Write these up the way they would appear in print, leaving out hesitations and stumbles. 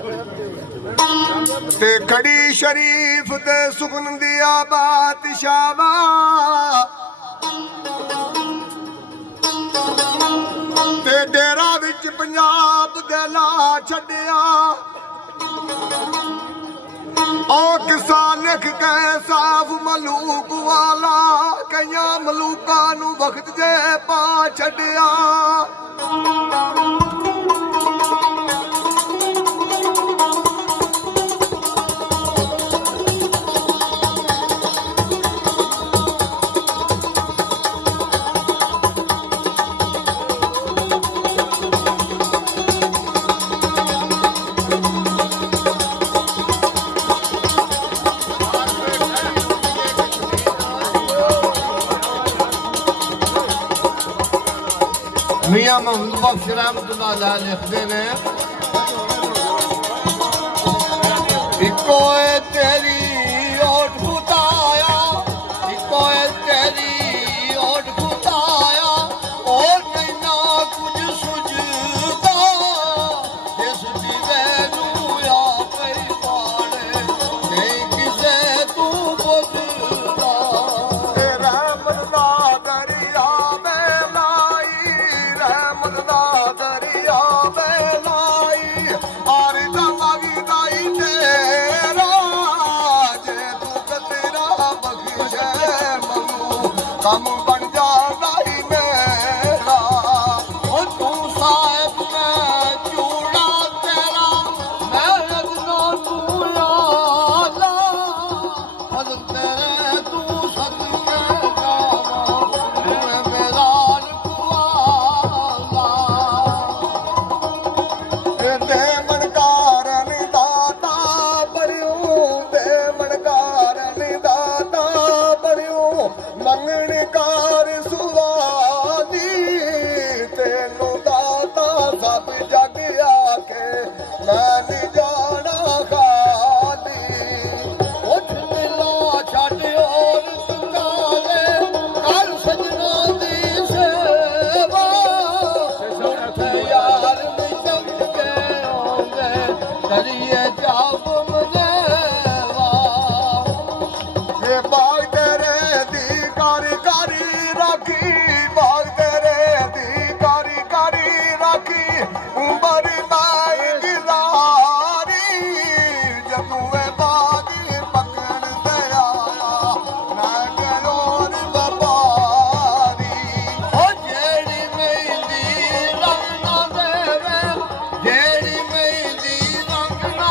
ते कड़ी शरीफ ते सुगन दिया बादशावा ते डेरा विच पंजाब दे ला छड्डिया ओ किसा लिख के साफ मलूक वाला कईयां मलूकां नू वक्त दे पा छड्डिया मियां मोहम्मद बख्श रहमतुल्लाह अलैह लिखते ने इको तेरी ओट खुदाया इको तेरी ओट खुदाया और नहीं ना कुछ सुझदा जिस दिवे नू या पई पाड़े नहीं किसे तू बुझदा रहमत दा दरिया कम बन जाना ही मेरा ओ तू साहिब मैं चूड़ा तेरा मैं रखना तू यादा फजल तेरे तू सदके जावा मैं मेरा रखवाला दे मनकार नहीं दाता बड़ियों दे मनकार नहीं दाता बड़ियों मंगण कार सुवादी तेनू दाता सब जग आके मैं नहीं जाना खाली उठ मिला छड़ और तुकाले कर सजना दी सेवा यार नहीं चल के आंदे करिए जाब मनेवा ये बाग तेरे दी कारी राखी बाग तेरे दी कारी राखी उम्र माई गुजारी जदू बागी पकड़ दे आया मैं गलोर व्यापारी ओ जेड़ी मेहंदी रंग ना देवे जेड़ी मेहंदी रंग ना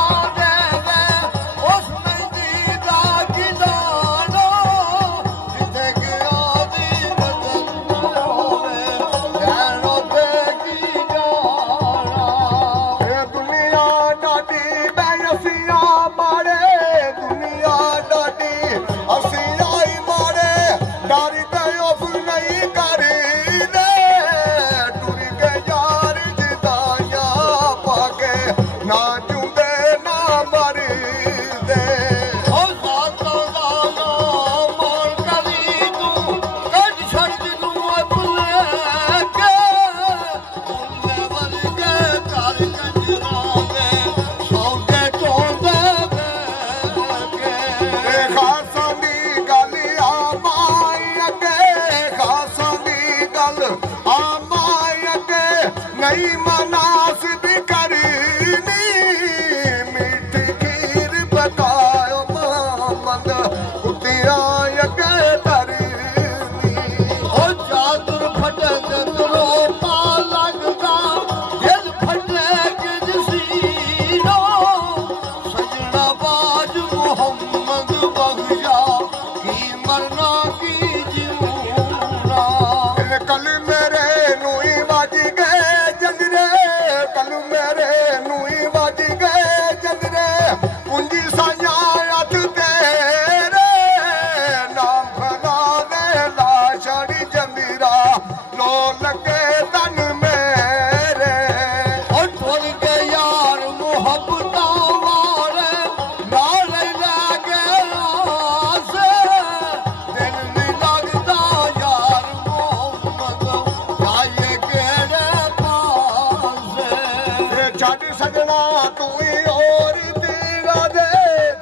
ਤੂੰ ਹੀ ਔਰ ਦੀਗਾ ਦੇ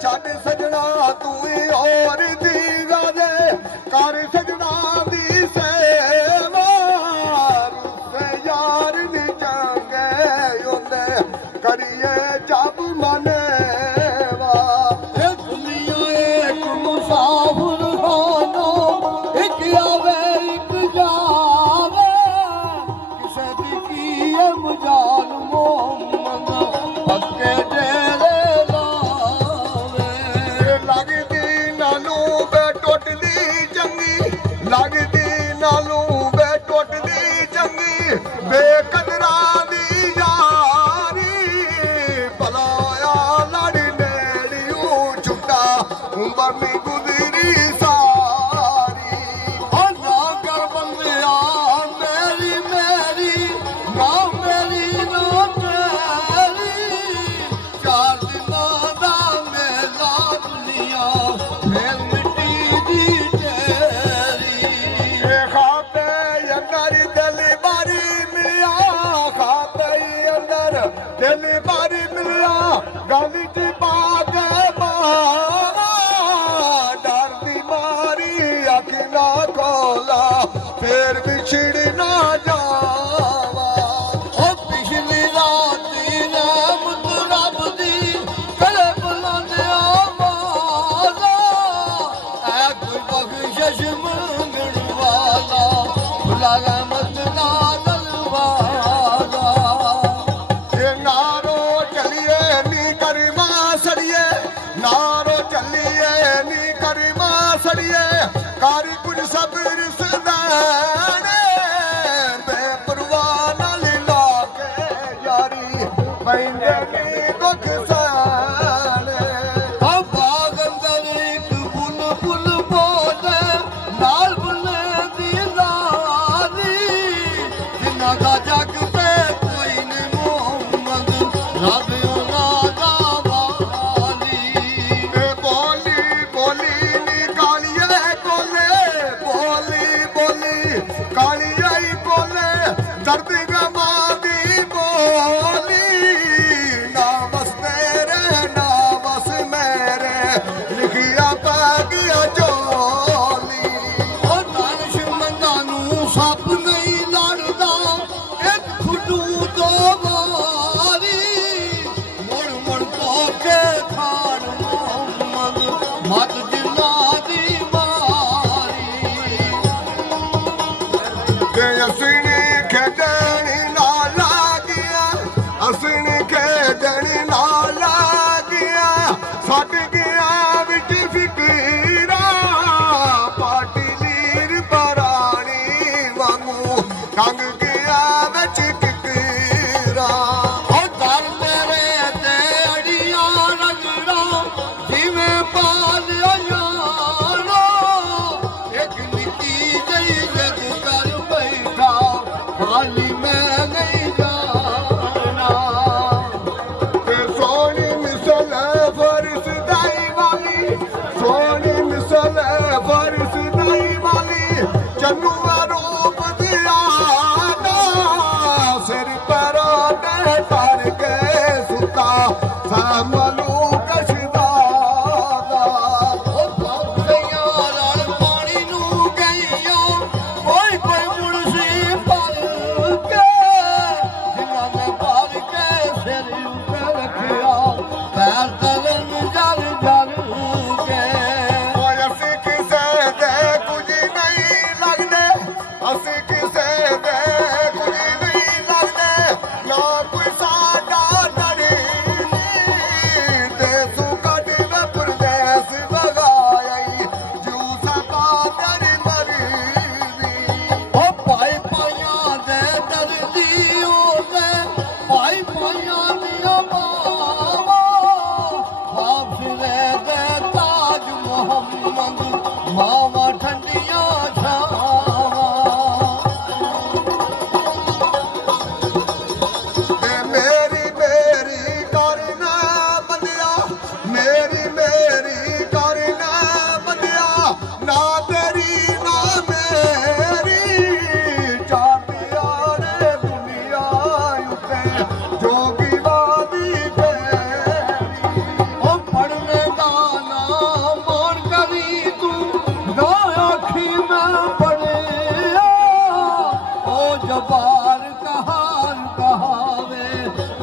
ਛੱਡ ਸਜਣਾ ਤੂੰ ਹੀ ਔਰ ਦੀਗਾ ਦੇ ਕਰ ਸਜਣਾ ਦੀ ਸੇਵਾ ਰੁੱਸੇ ਯਾਰ ਨੀ ਚੰਗੇ ਹੁੰਦੇ ਕਰੀਏ ਜਬ ਮਨੇਵਾ ਇਹ ਦੁਨੀਆ ਇੱਕ ਮੁਸਾਫਿਰ ਹੋਨੋ ਇੱਕ ਆਵੇ ਇੱਕ ਜਾਵੇ ਕਿਸੇ ਦੀ ਕੀ ਹੈ ਮਜਾਲ ਮੁਹੰਮਦ ਪੱਕੇ ਡੇਰੇ ਲਾਵੇ ਲੱਗਦੀ ਨਾਲੋਂ ਬੇ ਟੁੱਟਦੀ ਚੰਗੀ ਲੱਗਦੀ ਨਾਲੋਂ ਬੇ ਟੁੱਟਦੀ ਚੰਗੀ ਬੇਕਦਰਾਂ ਦੀ ਯਾਰੀ ਭਲਾ ਆ ਲੜ ਨੇੜਿਓ ਛੁੱਟਾ ਉਮਰ ਨੀ ਗੁਜ਼ਰੀ ਸਾਰੀ ਨਾ ਕਰ ਬੰਦਿਆ ਮੇਰੀ ਮੇਰੀ ਨਾ ਮੇਰੀ ਨਾ ਮੇਰੀ ਚਾਰ ਦਿਨਾਂ ਦਾ ਮੇਲਾ ਦੁਨੀਆ ਫੇਰ ਮਿੱਟੀ ਦੀ ਢੇਰੀ ਇਹ ਖਾਬੇ ਅੰਦਰ ਦਿਲ ਬਾਰੀ ਮਿਲਿਆ ਖਾਬੇ ਅੰਦਰ ਦਿਲ ਬਾਰੀ ਮਿਲਿਆ ਗਾਲੀ ਚ ਪਾ ਕੇ ਮਾਰਾ ਡਰਦੀ ਮਾਰੀ ਅੱਖ ਨਾ ਖੋਲਾ ਫੇਰ ਵਿਛੜ ਨਾ ਜਾਵਾ ਉਹ ਪਿਛਲੀ ਰਾਤੀ ਰਹਿਮਤ ਰੱਬ ਦੀ ਕਲੇ ਬੁਲੰਦ ਆਵਾਜ਼ਾ ਐ ਕੋਈ ਬਖਸ਼ਿਸ਼ ਮੰਗਣ ਵਾਲਾ ਭੁਲਾ ਰਹਿਮਤ ਦਾ ਦਰਵਾਜ਼ਾ ਇਹ ਨਾਰੋ ਚੱਲੀਏ ਨੀ ਕਰਮਾ ਸੜੀਏ ਨਾਰੋ ਚੱਲੀਏ ਨੀ ਕਰਮਾ ਸੜੀਏ ਕਾਰੀ ਕੁਝ ਸਬਰ ਸਦਾਨੇ ਬੇਪਰਵਾਹ ਨਾਲ ਲਾ ਕੇ ਯਾਰੀ ਪੈਂਦੇ ਨੀ ਦੁੱਖ ਸਾਲੇ ਆ ਬਾਗ ਅੰਦਰ ਇੱਕ ਬੁਲਬੁਲ ਬੋਲੇ ਨਾਲ ਬੁੱਲੇ ਦੀ ਲਾਲੀ ਜਿਨ੍ਹਾਂ ਦਾ ਜੱਗ ਤੇ ਕੋਈ ਨਹੀਂ ਮੁਹੰਮਦ ਰੱਬ ਉਹਨਾਂ ਦਾ ਵਾਲੀ ਇਹ ਬੋਲੀ ਬੋਲੀ ਨੀ ਕਾਲੀਏ ਕੋਲੇ ਬੋਲੀ ਬੋਲੀ ਕਾਲੀਏ ਕੋਲੇ ਦਰਦ ਗਮਾ ਦੀ ਬੋਲੀ ਨਾ ਬਸ ਤੇਰੇ ਨਾ ਬਸ ਮੇਰੇ ਲਿਖਿਆ ਪਾ ਗਿਆ ਚੋਲੀ ਉਹ ਦਾਨਿਸ਼ਮੰਦਾਂ ਨੂੰ ਸੱਪ ਨਹੀਂ ਲੜਦਾ ਇੱਕ ਖੁੱਡੂ ਤੋਂ ਵਾਰੀ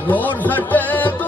ਰੋੜ ਸੱਟੇ